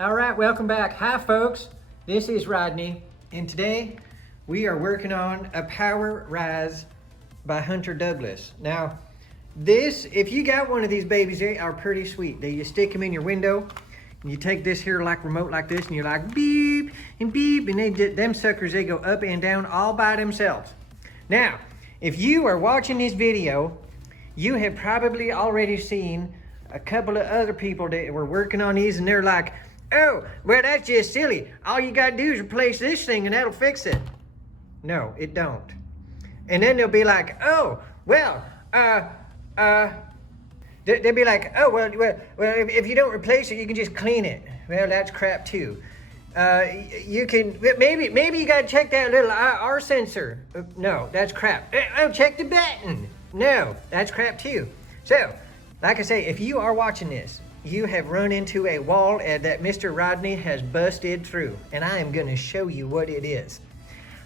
All right, welcome back. Hi, folks. This is Rodney, and today we are working on a PowerRise by HunterDouglas. Now, if you got one of these babies, they are pretty sweet. You stick them in your window, and you take this here like remote like this, and you're like beep and beep, and them suckers, they go up and down all by themselves. Now, if you are watching this video, you have probably already seen a couple of other people that were working on these, and they're like, oh, well, that's just silly. All you gotta do is replace this thing and that'll fix it. No, it don't. And then they'll be like, oh, well, they'll be like, oh, well, if you don't replace it, you can just clean it. Well, that's crap too. You can, maybe you gotta check that little R sensor. No, that's crap. Oh, check the button. No, that's crap too. So, like I say, if you are watching this, you have run into a wall that Mr. Rodney has busted through, and I am gonna show you what it is.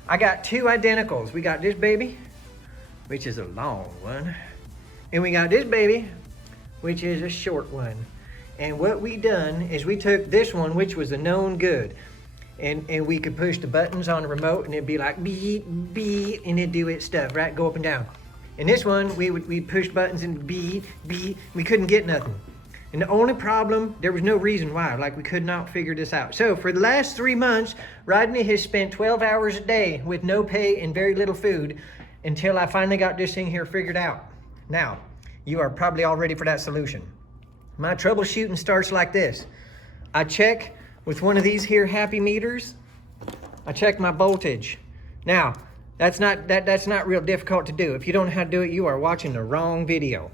I got two identicals. We got this baby, which is a long one, and we got this baby, which is a short one. And what we done is we took this one, which was a known good, and we could push the buttons on the remote, and it'd be like beep, beep, and it'd do its stuff, right? Go up and down. And this one, we push buttons and beep, beep, we couldn't get nothing. And the only problem, there was no reason why, like we could not figure this out. So for the last 3 months, Rodney has spent 12 hours a day with no pay and very little food until I finally got this thing here figured out. Now, you are probably all ready for that solution. My troubleshooting starts like this. I check with one of these here happy meters. I check my voltage. Now, that's not real difficult to do. If you don't know how to do it, you are watching the wrong video.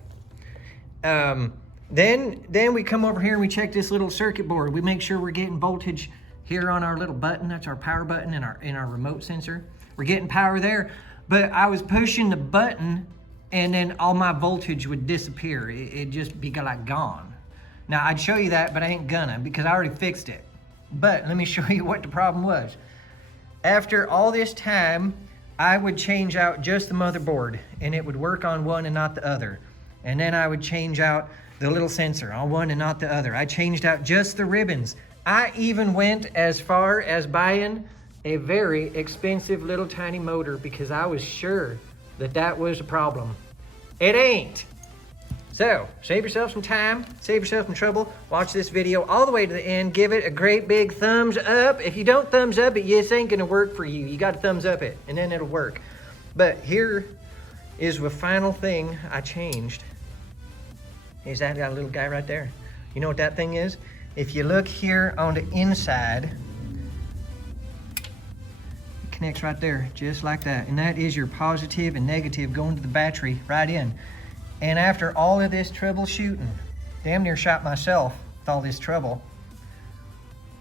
Then we come over here and we check this little circuit board. We make sure we're getting voltage here on our little button. That's our power button in our remote sensor. We're getting power there, but I was pushing the button and then all my voltage would disappear. It'd just be like gone. Now I'd show you that, but I ain't gonna because I already fixed it. But let me show you what the problem was. After all this time, I would change out just the motherboard and it would work on one and not the other. And then I would change out the little sensor on one and not the other. I changed out just the ribbons. I even went as far as buying a very expensive little tiny motor because I was sure that was a problem. It ain't. So, save yourself some time, save yourself some trouble, watch this video all the way to the end, give it a great big thumbs up. If you don't thumbs up it, this ain't gonna work for you. You gotta thumbs up it, and then it'll work. But here is the final thing I changed. Is that little guy right there? You know what that thing is? If you look here on the inside, it connects right there, just like that. And that is your positive and negative going to the battery right in. And after all of this troubleshooting, damn near shot myself with all this trouble,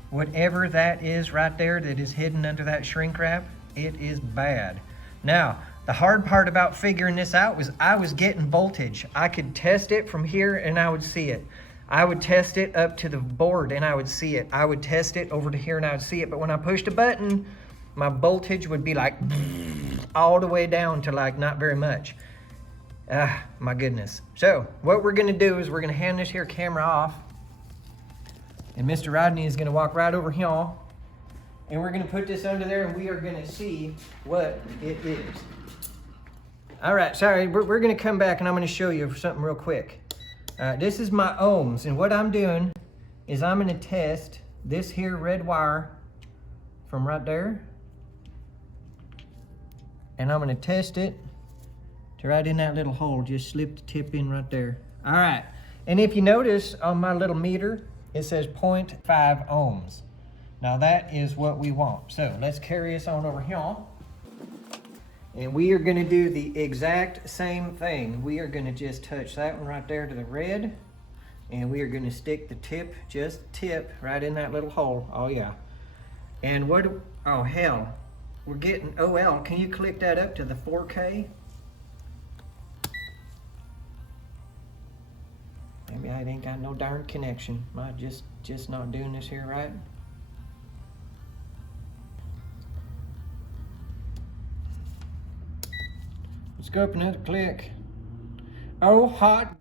whatever that is right there that is hidden under that shrink wrap, it is bad. Now, the hard part about figuring this out was I was getting voltage. I could test it from here and I would see it. I would test it up to the board and I would see it. I would test it over to here and I would see it. But when I pushed a button, my voltage would be like all the way down to like not very much. My goodness. So what we're gonna do is we're gonna hand this here camera off and Mr. Rodney is gonna walk right over here and we're gonna put this under there and we are gonna see what it is. All right, sorry, we're gonna come back and I'm gonna show you something real quick. This is my ohms, and what I'm doing is I'm gonna test this here red wire from right there, and I'm gonna test it to right in that little hole. Just slip the tip in right there. All right, and if you notice on my little meter, it says 0.5 ohms. Now that is what we want. So let's carry this on over here. And we are gonna do the exact same thing. We are gonna just touch that one right there to the red, and we are gonna stick the tip, just the tip, right in that little hole. Oh yeah. And oh hell, we're getting OL. Can you click that up to the 4K? Maybe I ain't got no darn connection. Am I just not doing this here right? Let's go up another click. Oh, hot.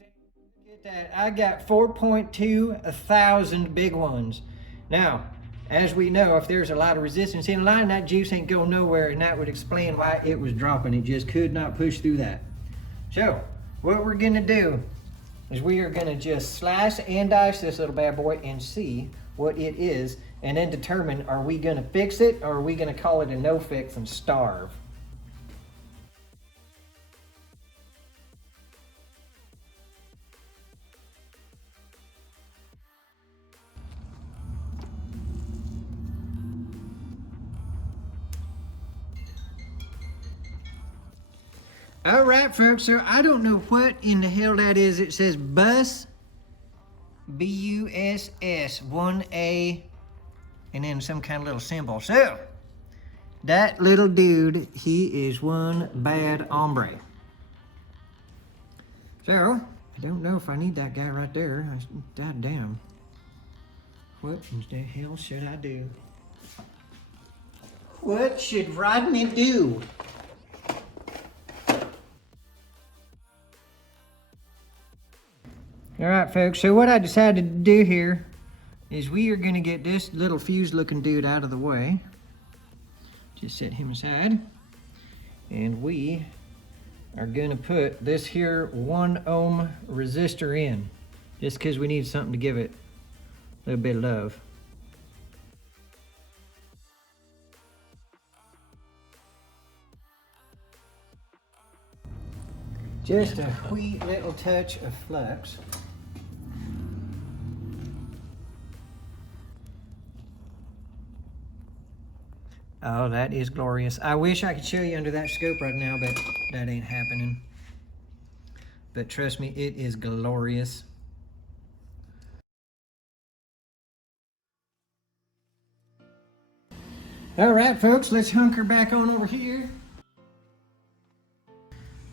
Look at that. I got 4.2 thousand big ones. Now, as we know, if there's a lot of resistance in line, that juice ain't going nowhere, and that would explain why it was dropping. It just could not push through that. So, what we're gonna do is we are gonna just slice and dice this little bad boy and see what it is, and then determine, are we gonna fix it, or are we gonna call it a no fix and starve? All right, folks, so I don't know what in the hell that is. It says bus, B-U-S-S, 1A, and then some kind of little symbol. So, that little dude, he is one bad hombre. So, I don't know if I need that guy right there. God damn. What in the hell should I do? What should Rodney do? All right, folks, so what I decided to do here is we are gonna get this little fuse looking dude out of the way. Just set him aside. And we are gonna put this here 1 ohm resistor in, just because we need something to give it a little bit of love. Just a wee little touch of flux. Oh, that is glorious. I wish I could show you under that scope right now, but that ain't happening. But trust me, it is glorious. All right, folks, let's hunker back on over here.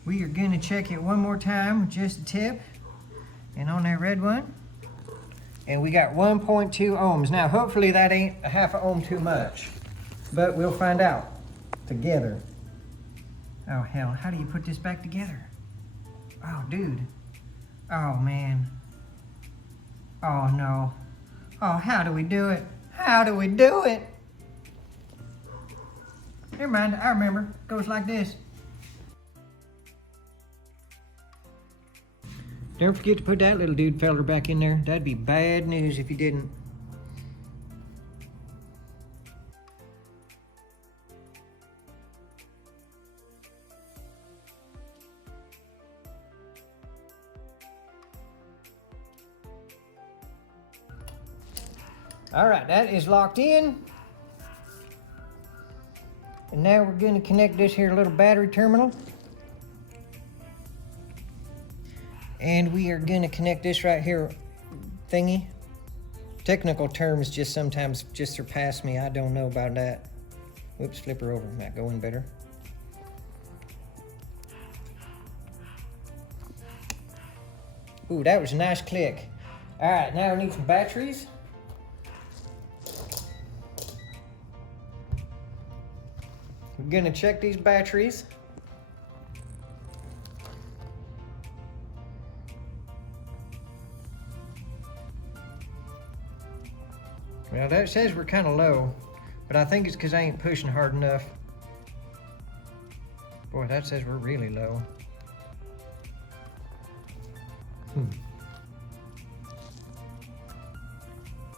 We are gonna check it one more time with just a tip. And on that red one, and we got 1.2 ohms. Now, hopefully that ain't a half an ohm too much, but we'll find out together. Oh hell, how do you put this back together? Oh dude, oh man. Oh no, oh how do we do it? How do we do it? Never mind, I remember, it goes like this. Don't forget to put that little dude feller back in there. That'd be bad news if you didn't. All right, that is locked in. And now we're gonna connect this here little battery terminal. And we are gonna connect this right here thingy. Technical terms just sometimes just surpass me. I don't know about that. Whoops, flip her over, might go in better. Ooh, that was a nice click. All right, now we need some batteries. We're gonna check these batteries. Well, that says we're kind of low, but I think it's because I ain't pushing hard enough. Boy, that says we're really low.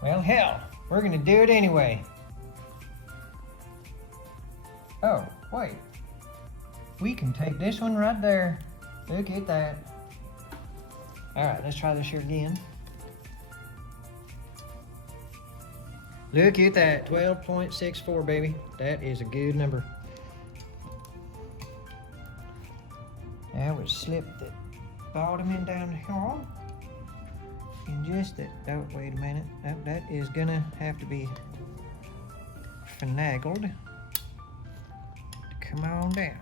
Well, hell, we're gonna do it anyway. Oh, wait. We can take this one right there. Look at that. All right, let's try this here again. Look at that, 12.64, baby. That is a good number. Now we'll slip the bottom end down here. And just that, oh, wait a minute. That is gonna have to be finagled. Come on down.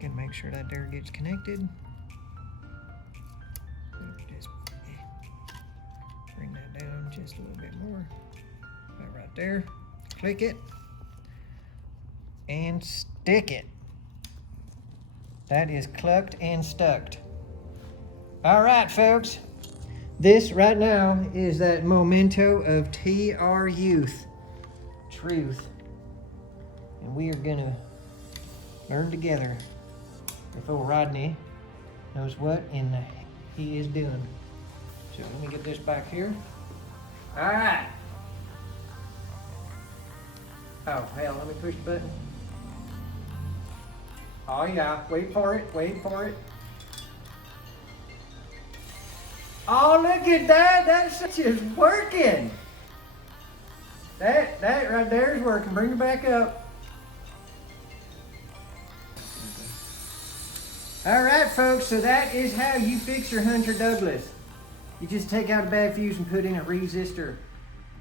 Gonna make sure that there gets connected. Just bring that down just a little bit more. Right there. Click it. And stick it. That is clucked and stucked. All right, folks. This right now is that memento of TR Youth. Truth. And we are gonna learn together if old Rodney knows what in the he is doing. So let me get this back here. All right. Oh, hell, let me push the button. Oh yeah, wait for it, wait for it. Oh, look at that, that's just working. That right there is working, bring it back up. All right, folks, so that is how you fix your HunterDouglas. You just take out a bad fuse and put in a resistor.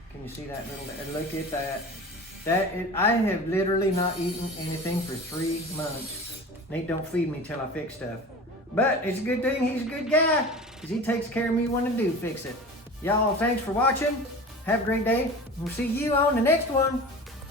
Can you see that little, look at that. I have literally not eaten anything for 3 months. Nate don't feed me till I fix stuff. But it's a good thing he's a good guy, because he takes care of me when I do fix it. Y'all, thanks for watching. Have a great day. We'll see you on the next one.